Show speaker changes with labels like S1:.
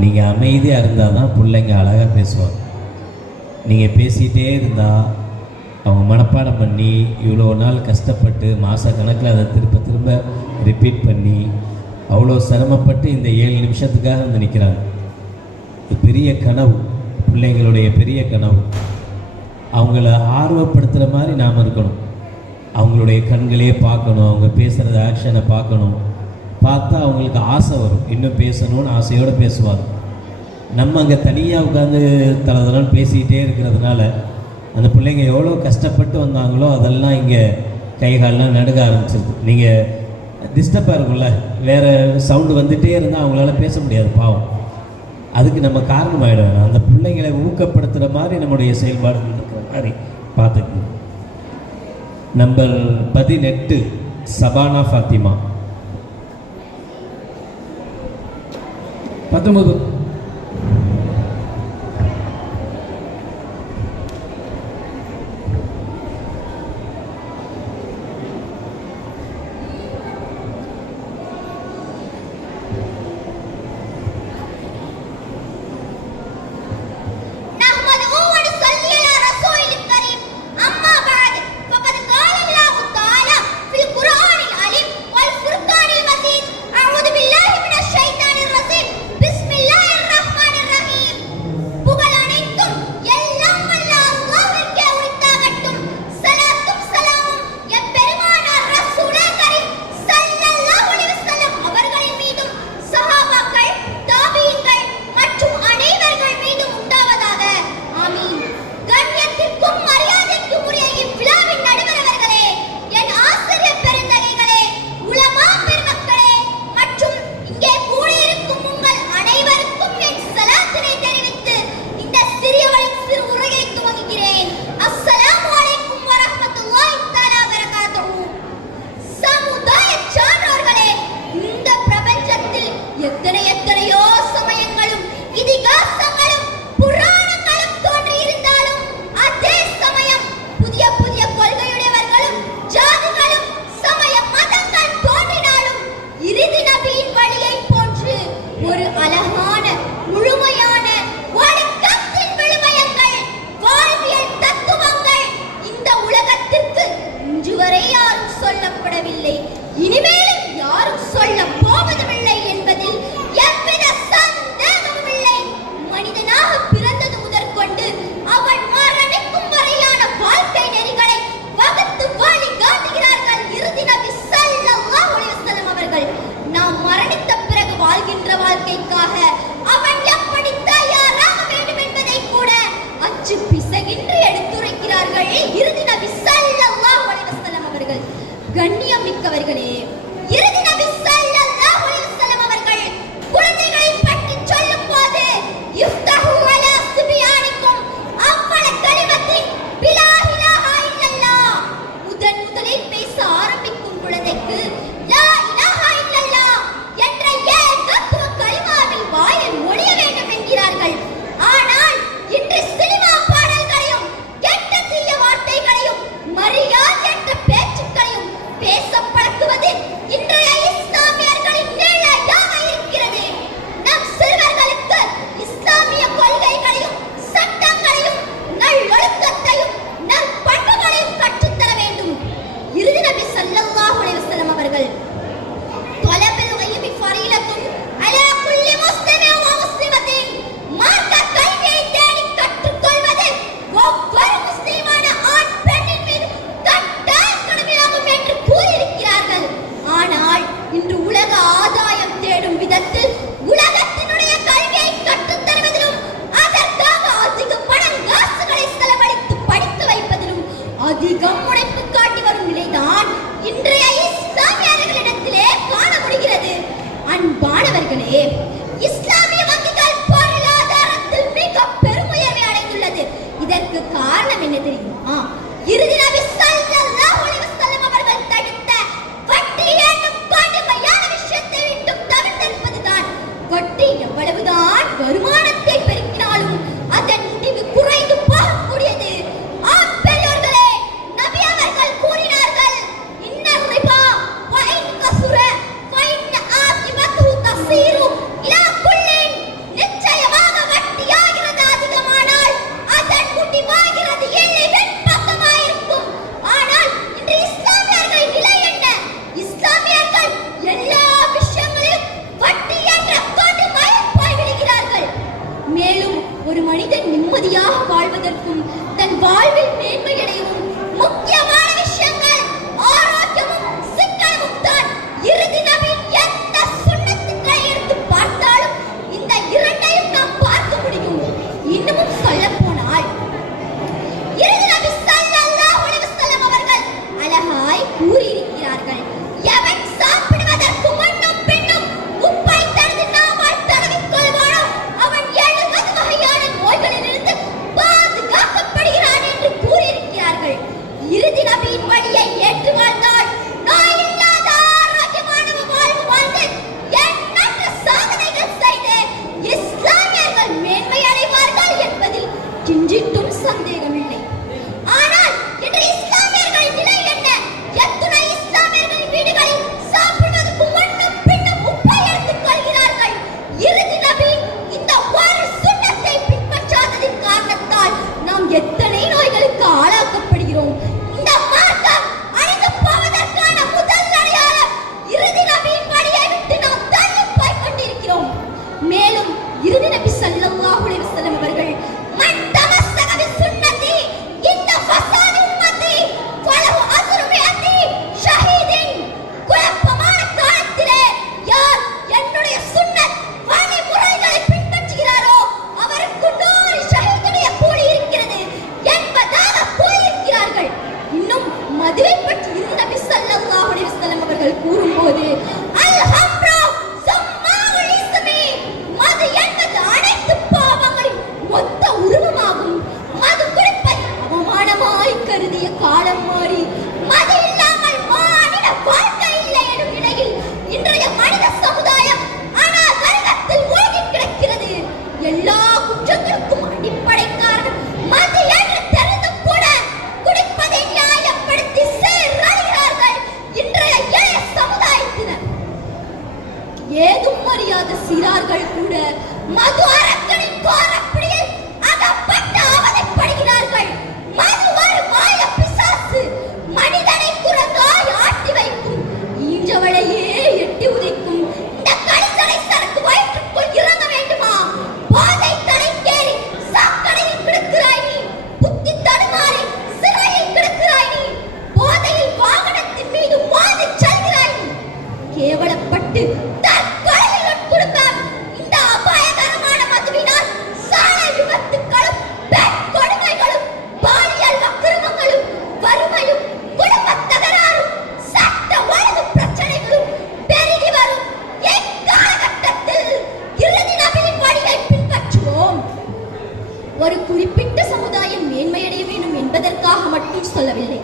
S1: நீங்கள் அமைதியாக இருந்தால் தான் பிள்ளைங்க அழகாக பேசுவாங்க. நீங்கள் பேசிகிட்டே இருந்தால் அவங்க மனப்பாடம் பண்ணி இவ்வளோ நாள் கஷ்டப்பட்டு மாத கணக்கில் அதை திருப்ப திரும்ப ரிப்பீட் பண்ணி அவ்வளோ சிரமப்பட்டு இந்த ஏழு நிமிஷத்துக்காக வந்து நிற்கிறாங்க இது பெரிய கனவு. பிள்ளைங்களுடைய பெரிய கனவு. அவங்கள ஆர்வப்படுத்துகிற மாதிரி நாம் இருக்கணும். அவங்களுடைய கண்களையே பார்க்கணும். அவங்க பேசுகிறத ஆக்ஷனை பார்க்கணும். பார்த்தா அவங்களுக்கு ஆசை வரும். இன்னும் பேசணும்னு ஆசையோடு பேசுவார் நம்ம அங்கே தனியாக உட்காந்து தலதெல்லாம் பேசிக்கிட்டே இருக்கிறதுனால அந்த பிள்ளைங்க எவ்வளோ கஷ்டப்பட்டு வந்தாங்களோ அதெல்லாம் இங்கே கை காலெலாம் நடுக ஆரம்பிச்சிருக்கு நீங்கள் டிஸ்டர்பாக இருக்கும்ல? வேறு சவுண்டு வந்துகிட்டே இருந்தால் அவங்களால பேச முடியாது பாவம். அதுக்கு நம்ம காரணமாகிடும் அந்த பிள்ளைங்களை ஊக்கப்படுத்துகிற மாதிரி நம்முடைய செயல்பாடுகள் இருக்கிற மாதிரி பார்த்துக்கணும். நம்பர் பதினெட்டு சபானா ஃபாத்திமா.
S2: but மாறாக அவன் எப்படி தயாராக வேண்டும் என்பதை கூட அச்சு பிசகின்றி எடுத்துரைக்கிறார்கள். இறுதி நபி சல்லல்லாஹு அலைஹி வஸல்லம் அவர்கள். கண்ணியம் மிக்கவர்களே ಊರಿನ இறுதி நபி சல்லாஹுலே வசலம் அவர்கள் விட்டு இந்த அபாயகரமான மதுவினால் சாலை விபத்துக்களும் பெண் கொடுமைகளும் பாலியல் அக்கிரமங்களும் வறுமையும் குடும்ப பெருகி வரும். எக்காலகட்டத்தில் இறுதி நபியின் வழியை பின்பற்றுவோம். ஒரு குறிப்பிட்ட சமுதாயம் மேன்மையடைய வேண்டும் என்பதற்காக மட்டும் சொல்லவில்லை.